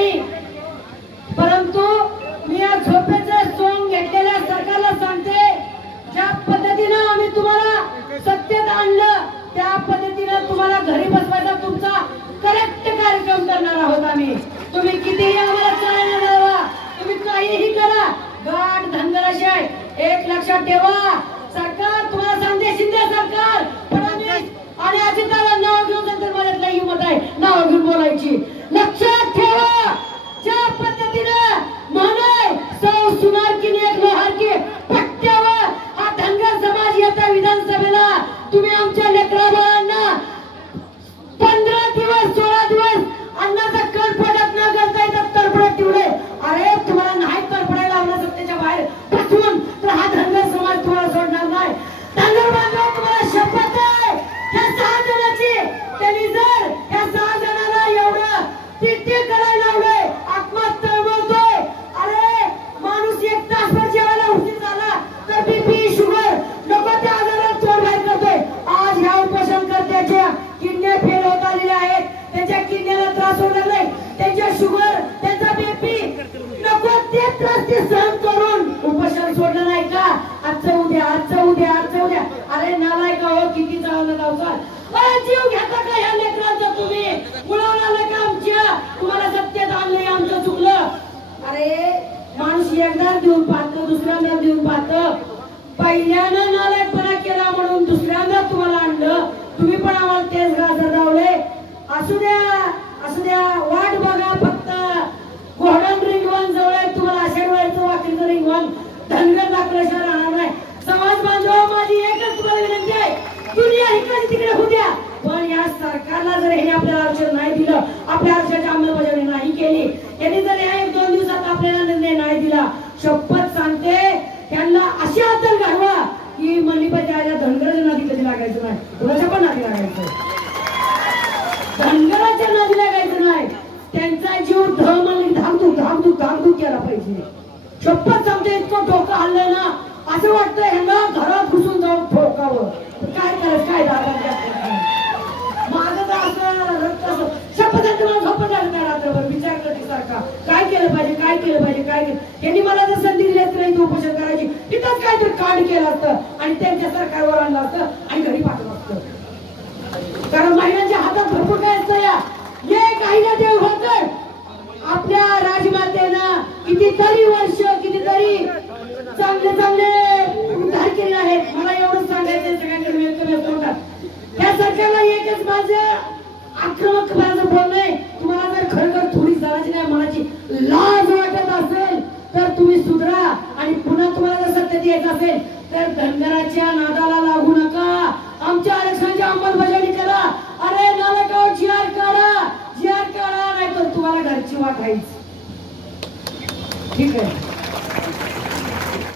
नाही. परंतु मी या झोपेचं सोंग घेतलेल्या सरकारला सांगते ज्या पद्धतीनं आम्ही तुम्हाला सत्यत आणलं त्या पद्धतीनं तुम्हाला घरी बसवायचा तुमचा करेक्ट कार्यक्रम करणार आहोत आम्ही. तुम्ही कितीही आम्हाला चालणार तुम्ही काहीही करा. गाठ धनगर धनगराशय एक लक्षात ठेवा. आता विधानसभेला तुम्ही आमच्या किडन्याला त्रास होणार नाही. त्यांच्या शुगर त्यांचा बीपी नको ते त्रास ते सहन करून. उपोषण सोडलं नाही का? आजचं उद्या आजचं उद्या आजचं उद्या. अरे नालाय का हो किती चाललं लावचाल जीव घेता का ह्या लेकरांचा तुम्ही? मुलाला आलं का आमच्या? तुम्हाला सत्तेत आणलंय आमचं चुकलं. अरे माणूस एकदा देऊन पाहतो दुसऱ्यांदा देऊन पाहतं. पहिल्यांदा नालायकपणा केला म्हणून दुसऱ्यांदा तुम्हाला आणलं. तुम्ही पण आम्हाला तेच गाजर लावले असू द्या. असू द्या वाट बघा फक्त. घोडण रिंगवण जवळ आहे तुम्हाला आषाढ वाईचं वाकीचं रिंगवण धनगर दाखल्याशिवाय राहणार नाही. समाज बांधव माझी एकच तुम्हाला विनंती आहे दुनिया इकडे तिकडे होत्या पण या सरकारला जर हे आपल्याला आरक्षण नाही दिलं आपल्या आरक्षणाची अंमलबजावणी नाही केली यांनी जर या एक दोन दिवसात आपल्याला निर्णय नाही दिला शपथ सांगते त्यांना अशी आदर घालवा की मलिपाच्या आल्या धनगराच्या नादी कधी लागायचं नाही. कुणाच्या पण नादी लागायचं. धनगराच्या नदीला त्यांचा जीव धम आणि धामधूक धामधूक केला पाहिजे. शपथ सांगते इतकं डोकं हल्लंय ना असं वाटतं ह्यांना घरात घुसून जाऊन ठोकावं. काय करायचं काय दादा माझं तर असं रक्त शपथ मला झोपत आलं नाही रात्रभर विचार करते सारखा. काय केलं पाहिजे काय केलं पाहिजे काय केलं? त्यांनी मला जर संधी दिली असती नाही उपोषण करायची तिथंच काय तर कांड केलं असतं. आणि त्यांच्या सरकारवर आणलं असतं आणि घरी पाठवलं असतं. कारण महिलांच्या हातात भरपूर काय असतं या ये काहीला देव होतं आपल्या राजमातेनं कितीतरी वर्ष कितीतरी चांगले चांगले उद्धार केले आहेत. मला एवढंच सांगायचं सगळ्यांकडे वेळ कमी असतो त्या सरकारला एकच माझं आक्रमक माझं बोलणं आहे. तुम्हाला जर खरोखर थोडी जराची नाही मनाची लाज वाटत असेल तर तुम्ही सुधरा आणि पुन्हा तुम्हाला जर सत्य येत असेल तर धनगराच्या नादाला लागू नका. आमच्या आरक्षणाची अंमलबजावणी करा. अरे नालकावर जी आर काढा. जी आर काढा नाही तर तुम्हाला घरची वाट Diga.